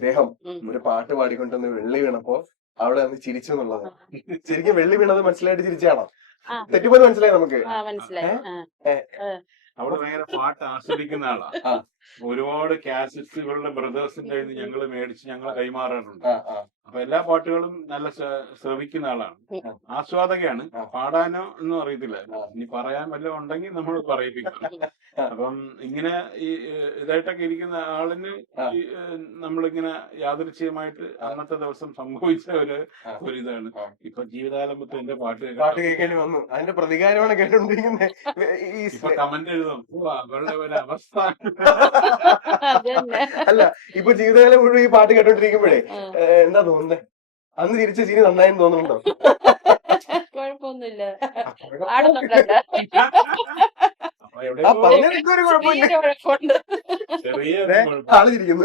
ഇദ്ദേഹം ഒരു പാട്ട് പാടിക്കൊണ്ടൊന്ന് വെള്ളി വീണപ്പോ അവിടെ ഒന്ന് ചിരിച്ചു എന്നുള്ളത്. ശരിക്കും വെള്ളി വീണത് മനസ്സിലായിട്ട് ചിരിച്ചാണോ? തെറ്റുപോലെ മനസ്സിലായി നമുക്ക്. അവിടെ ഭയങ്കര പാട്ട് ആസ്വദിക്കുന്ന ആളാ. ഒരുപാട് കാസറ്റുകളുടെ ബ്രദേഴ്സിന്റെ ഞങ്ങൾ മേടിച്ച് ഞങ്ങൾ കൈമാറാറുണ്ട്. അപ്പൊ എല്ലാ പാട്ടുകളും നല്ല ശ്രവിക്കുന്ന ആളാണ്, ആസ്വാദകയാണ്. പാടാനോ ഒന്നും അറിയത്തില്ല, ഇനി പറയാൻ വല്ലതും ഉണ്ടെങ്കിൽ നമ്മൾ പറയിപ്പിക്കണം. അപ്പം ഇങ്ങനെ ഈ ഇതായിട്ടൊക്കെ ഇരിക്കുന്ന ആളിന് നമ്മളിങ്ങനെ യാദൃച്ഛികമായിട്ട് അന്നത്തെ ദിവസം സംഭവിച്ച ഒരു ഇതാണ്. ഇപ്പൊ ജീവിതാലംബത്തെ എന്റെ പാട്ട് കേൾക്കേണ്ടി വന്നു. അതിന്റെ പ്രതികാരമാണ് കേട്ടോണ്ടിരിക്കുന്നത്. ഇപ്പൊ കമന്റ് എഴുതും, അവളുടെ ഒരു അവസ്ഥ. അല്ല, ഇപ്പൊ ജീവിതകാലം മുഴുവൻ ഈ പാട്ട് കേട്ടോണ്ടിരിക്കുമ്പോഴേ എന്താ തോന്നുന്നത്? അന്ന് ചിരിച്ച ചിരി നന്നായെന്ന് തോന്നുന്നുണ്ടോ? കുഴപ്പമൊന്നുമില്ല, പറഞ്ഞ ഒരു കുഴപ്പമില്ല, ചെറിയ ആള് ചിരിക്കുന്നു.